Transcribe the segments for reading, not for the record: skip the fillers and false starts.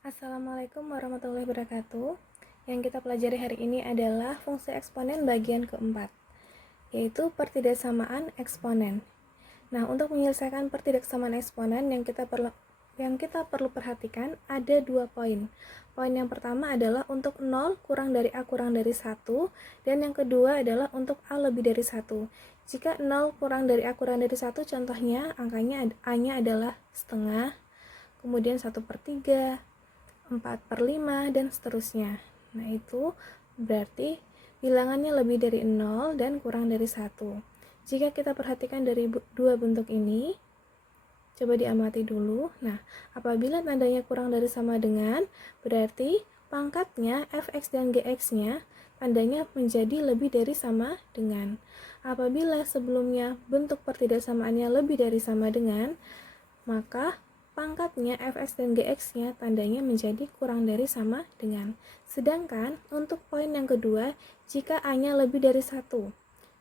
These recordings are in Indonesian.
Assalamualaikum warahmatullahi wabarakatuh. Yang kita pelajari hari ini adalah fungsi eksponen bagian keempat, yaitu pertidaksamaan eksponen. Nah, untuk menyelesaikan pertidaksamaan eksponen yang kita perlu perhatikan ada 2 poin. Poin yang pertama adalah untuk 0 kurang dari A kurang dari 1, dan yang kedua adalah untuk A lebih dari 1. Jika 0 kurang dari A kurang dari 1, contohnya angkanya A-nya adalah setengah, kemudian 1/3, 4/5, dan seterusnya. Nah, itu berarti bilangannya lebih dari 0 dan kurang dari 1. Jika kita perhatikan dari dua bentuk ini, coba diamati dulu. Nah, apabila tandanya kurang dari sama dengan, berarti pangkatnya fx dan gx-nya tandanya menjadi lebih dari sama dengan. Apabila sebelumnya bentuk pertidaksamaannya lebih dari sama dengan, maka pangkatnya fx dan gx-nya tandanya menjadi kurang dari sama dengan. Sedangkan untuk poin yang kedua, jika a-nya lebih dari 1,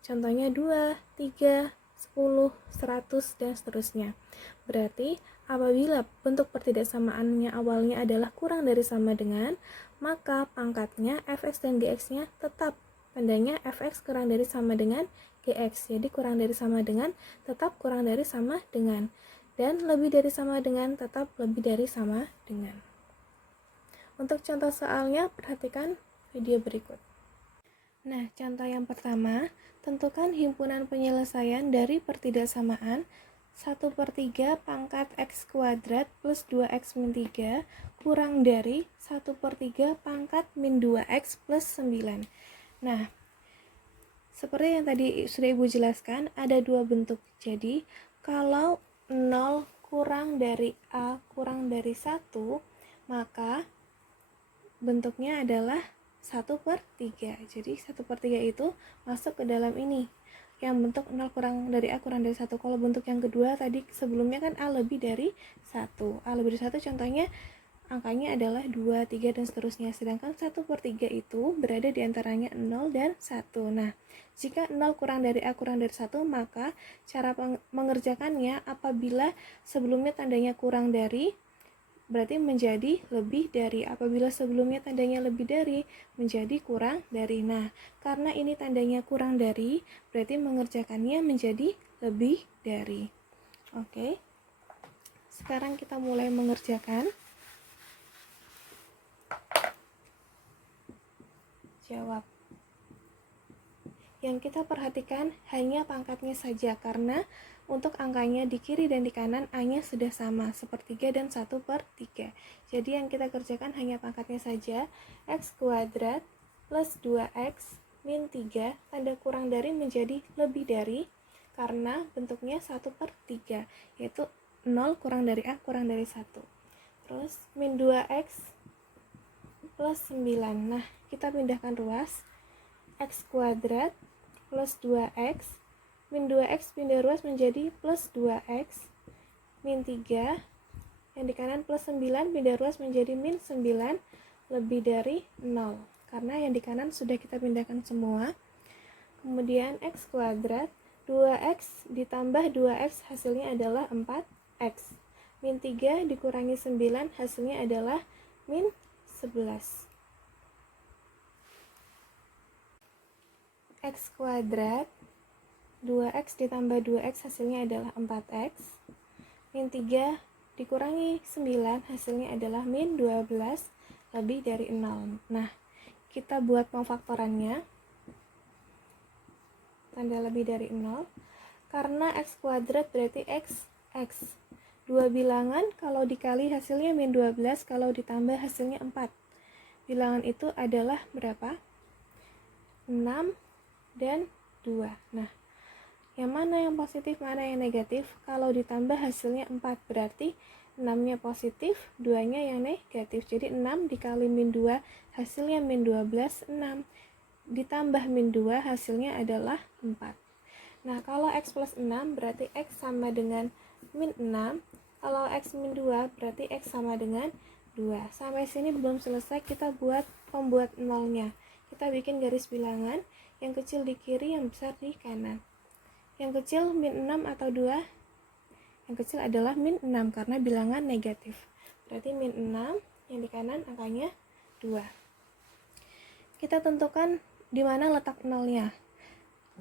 contohnya 2, 3, 10, 100, dan seterusnya. Berarti apabila bentuk pertidaksamaannya awalnya adalah kurang dari sama dengan, maka pangkatnya fx dan gx-nya tetap tandanya fx kurang dari sama dengan gx. Jadi kurang dari sama dengan tetap kurang dari sama dengan. Dan lebih dari sama dengan tetap lebih dari sama dengan. Untuk contoh soalnya, perhatikan video berikut. Nah, contoh yang pertama, tentukan himpunan penyelesaian dari pertidaksamaan 1/3 pangkat x kuadrat plus 2x min 3 kurang dari 1/3 pangkat min 2x plus 9. Nah, seperti yang tadi sudah Ibu jelaskan, ada dua bentuk. Jadi, kalau 0 kurang dari A kurang dari 1, maka bentuknya adalah 1/3. Jadi 1/3 itu masuk ke dalam ini, yang bentuk 0 kurang dari A kurang dari 1. Kalau bentuk yang kedua tadi sebelumnya kan A lebih dari 1. A lebih dari 1 contohnya angkanya adalah 2, 3, dan seterusnya. Sedangkan 1/3 itu berada di antaranya 0 dan 1. Nah, jika 0 kurang dari A kurang dari 1, maka cara mengerjakannya apabila sebelumnya tandanya kurang dari, berarti menjadi lebih dari. Apabila sebelumnya tandanya lebih dari, menjadi kurang dari. Nah, karena ini tandanya kurang dari, berarti mengerjakannya menjadi lebih dari. Oke. Sekarang kita mulai mengerjakan. Jawab. Yang kita perhatikan hanya pangkatnya saja, karena untuk angkanya di kiri dan di kanan A-nya sudah sama, 1/3 dan 1/3. Jadi yang kita kerjakan hanya pangkatnya saja, x kuadrat plus 2x min 3, tanda kurang dari menjadi lebih dari, karena bentuknya 1/3, yaitu 0 kurang dari A kurang dari 1. Terus min 2x plus 9. Nah, kita pindahkan ruas, x kuadrat plus 2x min 2x pindah ruas menjadi plus 2x min 3, yang di kanan plus 9 pindah ruas menjadi min 9 lebih dari 0, karena yang di kanan sudah kita pindahkan semua. Kemudian x kuadrat 2x ditambah 2x hasilnya adalah 4x min 3 dikurangi 9 hasilnya adalah min 11. X kuadrat 2x ditambah 2x hasilnya adalah 4x min 3 dikurangi 9 hasilnya adalah min 12 lebih dari 0. Nah, kita buat pemfaktorannya, tanda lebih dari 0, karena x kuadrat berarti x. Dua bilangan kalau dikali hasilnya min 12, kalau ditambah hasilnya 4. Bilangan itu adalah berapa? 6 dan 2. Nah, yang mana yang positif, mana yang negatif? Kalau ditambah hasilnya 4, berarti 6-nya positif, 2-nya yang negatif. Jadi 6 dikali min 2 hasilnya min 12, 6 ditambah min 2 hasilnya adalah 4. Nah, kalau x plus 6 berarti x sama dengan min 6. Kalau x min 2 berarti x sama dengan 2. Sampai sini belum selesai, kita buat pembuat nolnya. Kita bikin garis bilangan, yang kecil di kiri, yang besar di kanan. Yang kecil min 6 atau 2? Yang kecil adalah min 6 karena bilangan negatif. Berarti min 6 yang di kanan angkanya 2. Kita tentukan di mana letak nolnya.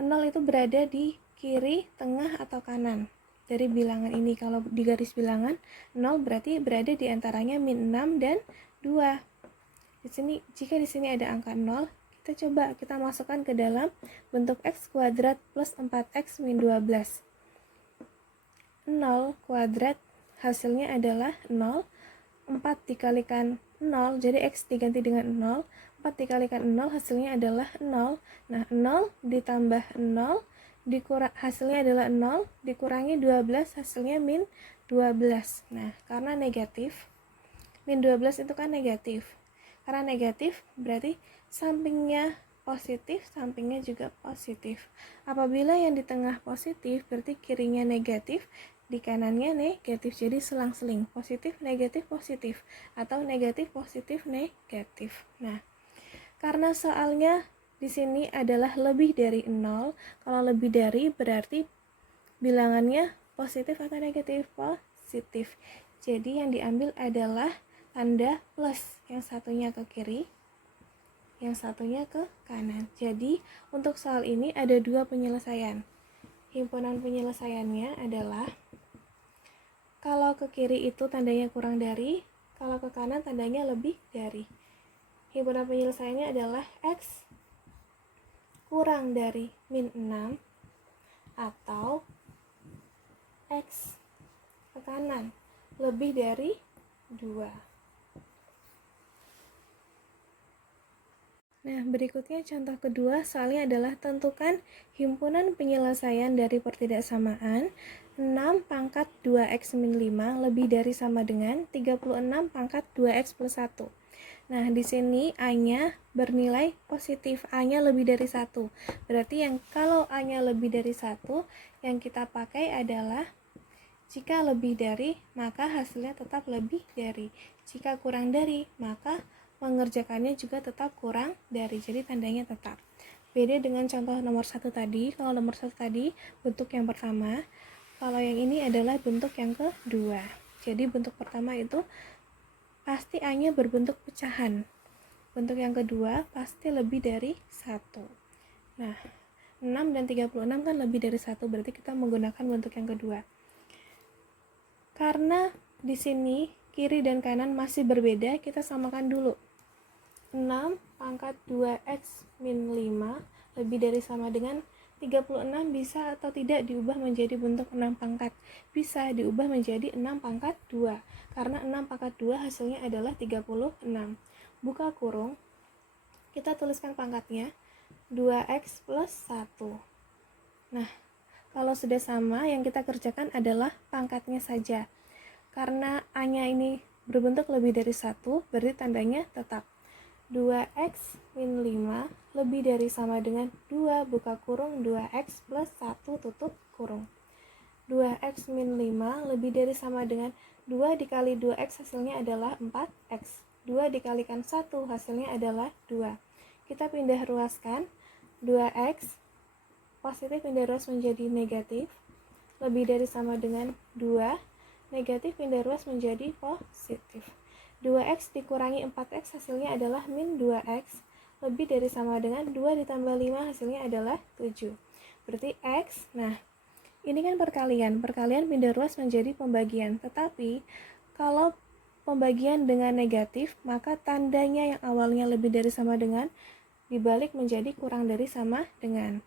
0 itu berada di kiri, tengah, atau kanan dari bilangan ini. Kalau di garis bilangan 0 berarti berada di antaranya min 6 dan 2. Di sini, jika di sini ada angka 0, kita masukkan ke dalam bentuk x kuadrat plus 4x min 12. 0 kuadrat hasilnya adalah 0, 4 dikalikan 0, jadi x diganti dengan 0, 4 dikalikan 0 hasilnya adalah 0. Nah, 0 ditambah 0 hasilnya adalah 0, dikurangi 12 hasilnya min 12. Nah, karena negatif, min 12 itu kan negatif. Karena negatif berarti sampingnya positif, sampingnya juga positif. Apabila yang di tengah positif berarti kirinya negatif, di kanannya negatif, jadi selang-seling, positif negatif positif atau negatif positif negatif. Nah, karena soalnya di sini adalah lebih dari 0, kalau lebih dari berarti bilangannya positif atau negatif? Positif. Jadi yang diambil adalah tanda plus, yang satunya ke kiri, yang satunya ke kanan. Jadi untuk soal ini ada 2 penyelesaian. Himpunan penyelesaiannya adalah kalau ke kiri itu tandanya kurang dari, kalau ke kanan tandanya lebih dari. Himpunan penyelesaiannya adalah x kurang dari min 6 atau x ke kanan lebih dari 2. Nah, berikutnya contoh kedua, soalnya adalah tentukan himpunan penyelesaian dari pertidaksamaan 6 pangkat 2x min 5 lebih dari sama dengan 36 pangkat 2x plus 1. Nah, di sini A-nya bernilai positif, A-nya lebih dari 1. Berarti kalau A-nya lebih dari 1, yang kita pakai adalah jika lebih dari, maka hasilnya tetap lebih dari. Jika kurang dari, maka mengerjakannya juga tetap kurang dari. Jadi tandanya tetap. Beda dengan contoh nomor 1 tadi. Kalau nomor 1 tadi bentuk yang pertama, kalau yang ini adalah bentuk yang kedua. Jadi bentuk pertama itu pasti A-nya berbentuk pecahan. Bentuk yang kedua pasti lebih dari 1. Nah, 6 dan 36 kan lebih dari 1, berarti kita menggunakan bentuk yang kedua. Karena di sini kiri dan kanan masih berbeda, kita samakan dulu. 6 pangkat 2x min 5 lebih dari sama dengan 36 bisa atau tidak diubah menjadi bentuk 6 pangkat? Bisa diubah menjadi 6 pangkat 2. Karena 6 pangkat 2 hasilnya adalah 36. Buka kurung, kita tuliskan pangkatnya 2x plus 1. Nah, kalau sudah sama, yang kita kerjakan adalah pangkatnya saja. Karena A-nya ini berbentuk lebih dari 1, berarti tandanya tetap. 2x min 5 lebih dari sama dengan 2 buka kurung 2x plus 1 tutup kurung. 2x min 5 lebih dari sama dengan 2 dikali 2x hasilnya adalah 4x. 2 dikalikan 1 hasilnya adalah 2. Kita pindah ruaskan, 2x positif pindah ruas menjadi negatif, lebih dari sama dengan 2, negatif pindah ruas menjadi positif. 2x dikurangi 4x hasilnya adalah min 2x, lebih dari sama dengan 2 ditambah 5 hasilnya adalah 7. Berarti x, nah ini kan perkalian pindah ruas menjadi pembagian. Tetapi kalau pembagian dengan negatif, maka tandanya yang awalnya lebih dari sama dengan dibalik menjadi kurang dari sama dengan.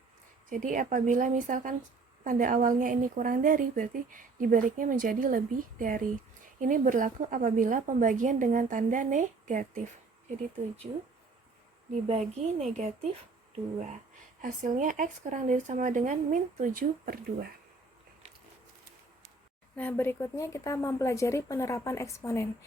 Jadi apabila misalkan tanda awalnya ini kurang dari, berarti dibaliknya menjadi lebih dari. Ini berlaku apabila pembagian dengan tanda negatif. Jadi 7 dibagi negatif 2. Hasilnya x kurang dari sama dengan min 7 per 2. Nah, berikutnya kita mempelajari penerapan eksponen.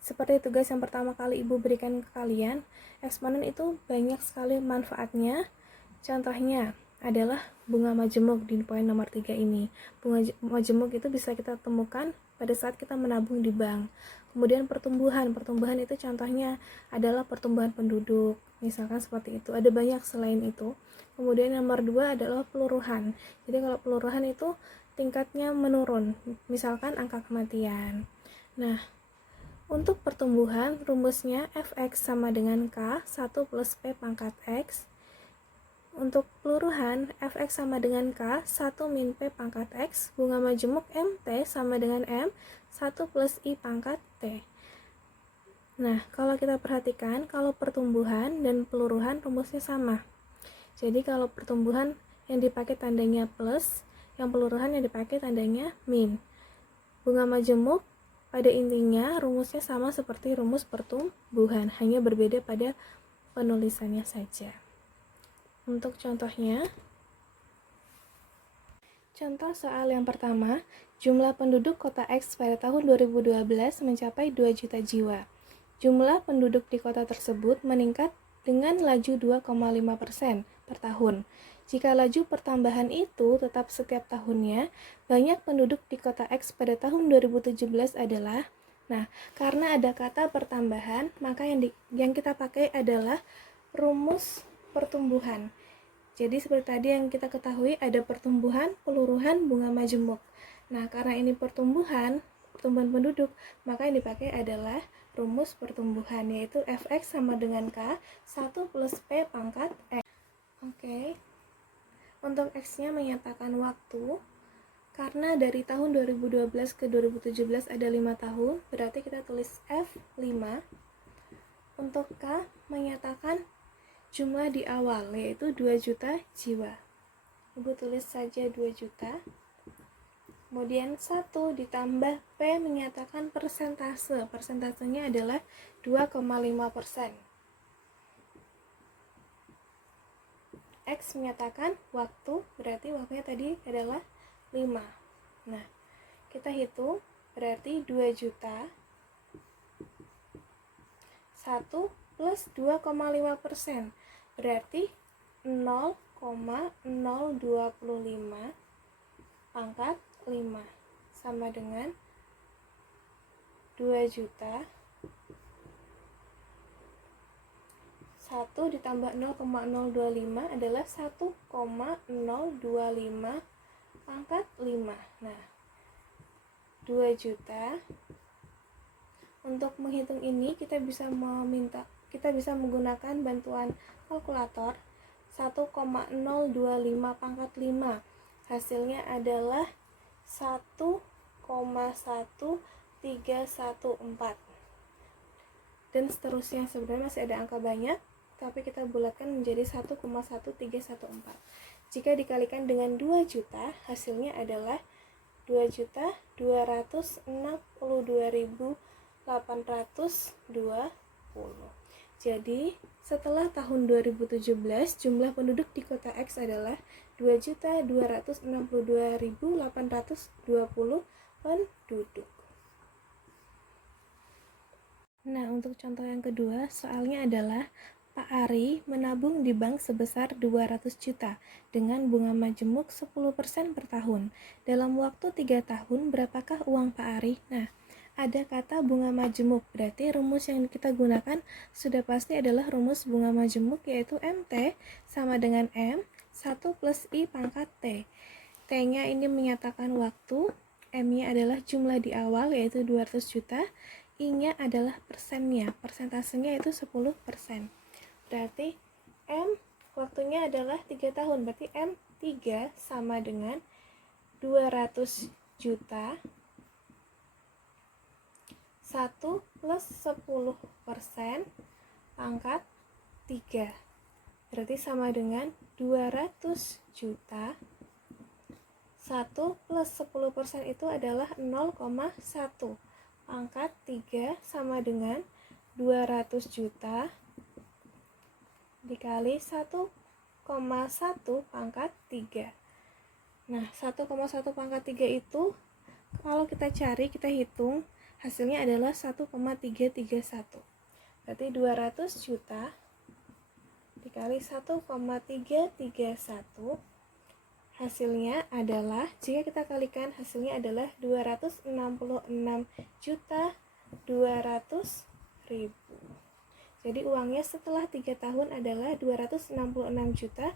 Seperti tugas yang pertama kali Ibu berikan ke kalian, eksponen itu banyak sekali manfaatnya. Contohnya adalah bunga majemuk di poin nomor 3 ini. Bunga majemuk itu bisa kita temukan pada saat kita menabung di bank. Kemudian pertumbuhan itu contohnya adalah pertumbuhan penduduk, misalkan seperti itu. Ada banyak selain itu. Kemudian nomor 2 adalah peluruhan. Jadi kalau peluruhan itu tingkatnya menurun, misalkan angka kematian. Nah, Untuk pertumbuhan, rumusnya fx sama dengan k, 1 plus p pangkat x. Untuk peluruhan, fx sama dengan k, 1 min p pangkat x. Bunga majemuk mt sama dengan m, 1 plus i pangkat t. Nah, kalau kita perhatikan, kalau pertumbuhan dan peluruhan rumusnya sama. Jadi kalau pertumbuhan yang dipakai tandanya plus, yang peluruhan yang dipakai tandanya min. Bunga majemuk pada intinya rumusnya sama seperti rumus pertumbuhan, hanya berbeda pada penulisannya saja. Untuk contohnya, contoh soal yang pertama, jumlah penduduk kota X pada tahun 2012 mencapai 2 juta jiwa. Jumlah penduduk di kota tersebut meningkat dengan laju 2,5% per tahun. Jika laju pertambahan itu tetap setiap tahunnya, banyak penduduk di kota X pada tahun 2017 adalah, nah, karena ada kata pertambahan, maka yang kita pakai adalah rumus pertumbuhan. Jadi seperti tadi yang kita ketahui ada pertumbuhan, peluruhan, bunga majemuk. Nah, karena ini pertumbuhan penduduk, maka yang dipakai adalah rumus pertumbuhan, yaitu fx sama dengan k, 1 plus p pangkat x. Oke. Untuk x-nya menyatakan waktu, karena dari tahun 2012 ke 2017 ada 5 tahun, berarti kita tulis F5. Untuk K menyatakan jumlah di awal, yaitu 2 juta jiwa. Ibu tulis saja 2 juta. Kemudian 1 ditambah P menyatakan persentase. Persentasenya adalah 2,5%. X menyatakan waktu, berarti waktunya tadi adalah 5. Nah, kita hitung, berarti 2 juta 1 plus 2,5%, berarti 0,025 pangkat 5 sama dengan 2 juta 1 ditambah 0,025 adalah 1,025 pangkat 5. Nah, 2 juta. Untuk menghitung ini kita bisa menggunakan bantuan kalkulator. 1,025 pangkat 5 hasilnya adalah 1,1314 dan seterusnya. Sebenarnya masih ada angka banyak, tapi kita bulatkan menjadi 1,1314. Jika dikalikan dengan 2 juta, hasilnya adalah 2.262.820. Jadi, setelah tahun 2017, jumlah penduduk di kota X adalah 2.262.820 penduduk. Nah, untuk contoh yang kedua, soalnya adalah Pak Ari menabung di bank sebesar 200 juta dengan bunga majemuk 10% per tahun. Dalam waktu 3 tahun, berapakah uang Pak Ari? Nah, ada kata bunga majemuk, berarti rumus yang kita gunakan sudah pasti adalah rumus bunga majemuk, yaitu MT sama dengan M, 1 plus I pangkat T. T-nya ini menyatakan waktu, M-nya adalah jumlah di awal, yaitu 200 juta, I-nya adalah persennya, persentasenya itu 10%. Berarti M waktunya adalah 3 tahun, berarti M3 sama dengan 200 juta 1 plus 10% pangkat 3, berarti sama dengan 200 juta 1 plus 10% itu adalah 0,1 pangkat 3 sama dengan 200 juta dikali 1,1 pangkat 3. Nah, 1,1 pangkat 3 itu kalau kita cari, kita hitung, hasilnya adalah 1,331. Berarti 200 juta dikali 1,331, hasilnya adalah, jika kita kalikan, hasilnya adalah 266.200.000. Jadi uangnya setelah 3 tahun adalah 266.200.000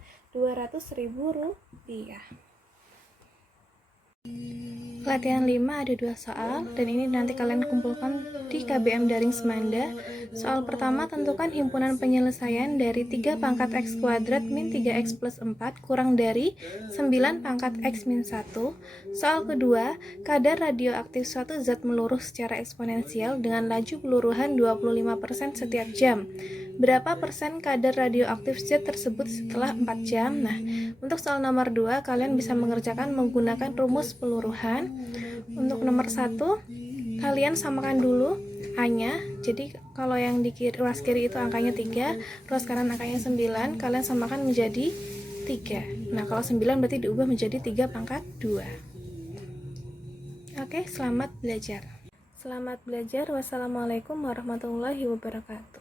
rupiah. latihan 5 ada 2 soal, dan ini nanti kalian kumpulkan di KBM Daring Semanda. Soal pertama, tentukan himpunan penyelesaian dari 3 pangkat X kuadrat min 3X plus 4 kurang dari 9 pangkat X min 1. Soal kedua, kadar radioaktif suatu zat meluruh secara eksponensial dengan laju peluruhan 25% setiap jam. Berapa persen kadar radioaktif zat tersebut setelah 4 jam? Nah, untuk soal nomor 2, kalian bisa mengerjakan menggunakan rumus peluruhan. Untuk nomor 1, kalian samakan dulu A-nya. Jadi kalau yang di ruas kiri itu angkanya 3, ruas kanan angkanya 9, kalian samakan menjadi 3. Nah, kalau 9 berarti diubah menjadi 3 pangkat 2. Oke, selamat belajar. Selamat belajar. Wassalamualaikum warahmatullahi wabarakatuh.